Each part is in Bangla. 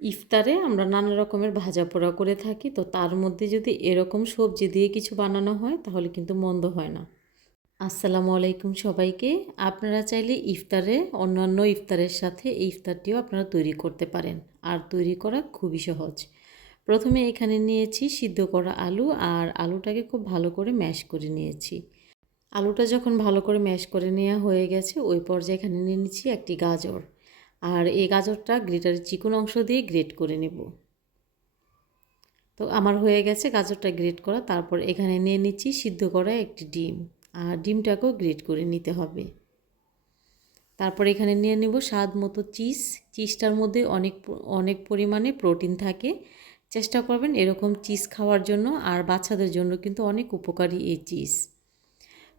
ইফতারে আমরা নানা রকমের ভাজা পোড়া করে থাকি, তো তার মধ্যে যদি এরকম সবজি দিয়ে কিছু বানানো হয়, তাহলে কিন্তু মন্দ হয় না। আসসালামু আলাইকুম সবাইকে। আপনারা চাইলে ইফতারে, অন্যান্য ইফতারের সাথে এই ইফতারটিও আপনারা তৈরি করতে পারেন। আর তৈরি করা খুবই সহজ। প্রথমে এখানে নিয়েছি সিদ্ধ করা আলু, আর আলুটাকে খুব ভালো করে ম্যাশ করে নিয়েছি। আলুটা যখন ভালো করে ম্যাশ করে নেওয়া হয়ে গেছে, ওই পর্যায়ে এখানে নিয়ে নিচ্ছি একটি গাজর। আর এই গাজরটা গ্রেটারের চিকন অংশ দিয়ে গ্রেট করে নেব। তো আমার হয়ে গেছে গাজরটা গ্রেট করা। তারপর এখানে নিয়ে নিচ্ছি সিদ্ধ করা একটি ডিম। আর ডিমটাকেও গ্রেট করে নিতে হবে। তারপর এখানে নিয়ে নেব স্বাদ মতো চিজ। চিজটার মধ্যে অনেক অনেক পরিমাণে প্রোটিন থাকে। চেষ্টা করবেন এরকম চিজ খাওয়ার জন্য। আর বাচ্চাদের জন্য কিন্তু অনেক উপকারী এই চিজ।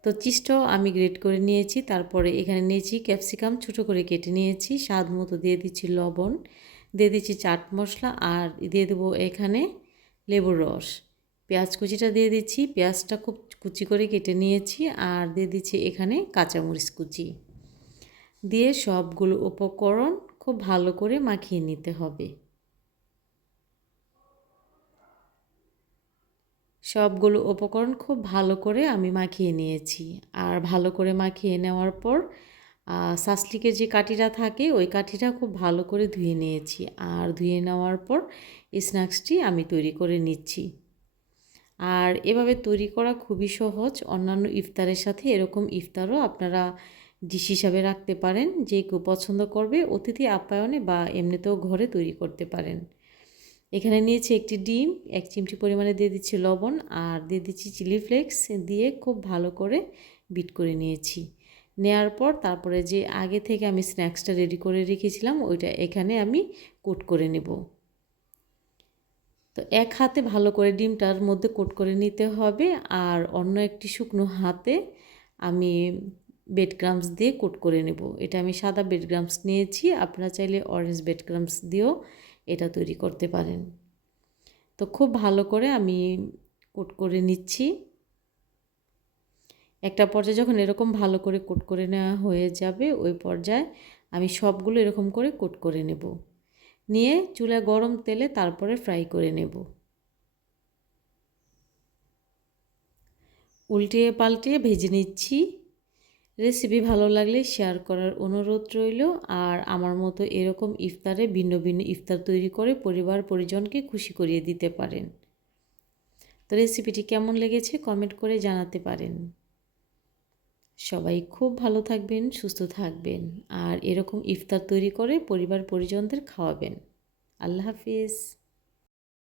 তো চিজটাও আমি গ্রেট করে নিয়েছি, তারপরে এখানে নিয়েছি ক্যাপসিকাম, ছোটো করে কেটে নিয়েছি, স্বাদ মতো দিয়ে দিচ্ছি লবণ, দিয়ে দিচ্ছি চাট মশলা আর দিয়ে দেবো এখানে লেবুর রস। পেঁয়াজ কুচিটা দিয়ে দিচ্ছি, পেঁয়াজটা খুব কুচি করে কেটে নিয়েছি আর দিয়ে দিচ্ছি এখানে কাঁচামরিচ কুচি। দিয়ে সবগুলো উপকরণ খুব ভালো করে মাখিয়ে নিতে হবে। সবগুলো উপকরণ খুব ভালো করে আমি মাখিয়ে নিয়েছি। আর ভালো করে মাখিয়ে নেওয়ার পর সাসলিকের যে কাঠিটা থাকে, ওই কাঠিটা খুব ভালো করে ধুয়ে নিয়েছি। আর ধুয়ে নেওয়ার পর স্ন্যাক্সটি আমি তৈরি করে নিচ্ছি। আর এভাবে তৈরি করা খুবই সহজ। অন্যান্য ইফতারের সাথে এরকম ইফতারও আপনারা ডিশ হিসাবে রাখতে পারেন। যে কেউ পছন্দ করবে, অতিথি আপ্যায়নে বা এমনিতেও ঘরে তৈরি করতে পারেন। এখানে নিয়েছি একটি ডিম, এক চিমটি পরিমাণে দিয়ে দিচ্ছি লবণ আর দিয়ে দিচ্ছি চিলি ফ্লেক্স দিয়ে খুব ভালো করে বিট করে নিয়েছি। নেয়ার পর তারপরে যে আগে থেকে আমি স্ন্যাক্সটা রেডি করে রেখেছিলাম, ওইটা এখানে আমি কোট করে নেব। তো এক হাতে ভালো করে ডিমটার মধ্যে কোট করে নিতে হবে আর অন্য একটি শুকনো হাতে আমি বেড দিয়ে কোট করে নেব। এটা আমি সাদা বেড নিয়েছি, আপনারা চাইলে অরেঞ্জ বেড দিয়েও এটা তৈরি করতে পারেন। তো খুব ভালো করে আমি কোট করে নিচ্ছি। একটা পর্যায়ে যখন এরকম ভালো করে কোট করে নেওয়া হয়ে যাবে, ওই পর্যায়ে আমি সবগুলো এরকম করে কোট করে নেব। নিয়ে চুলা গরম তেলে তারপরে ফ্রাই করে নেব। উল্টিয়ে পাল্টিয়ে ভেজে নিচ্ছি। রেসিপি ভালো লাগলে শেয়ার করার অনুরোধ রইল। আর আমার মতো এরকম ইফতারে ভিন্ন ভিন্ন ইফতার তৈরি করে পরিবার পরিজনকে খুশি করিয়ে দিতে পারেন। তো রেসিপিটি কেমন লেগেছে কমেন্ট করে জানাতে পারেন। সবাই খুব ভালো থাকবেন, সুস্থ থাকবেন, আর এরকম ইফতার তৈরি করে পরিবার পরিজনদের খাওয়াবেন। আল্লাহ হাফিজ।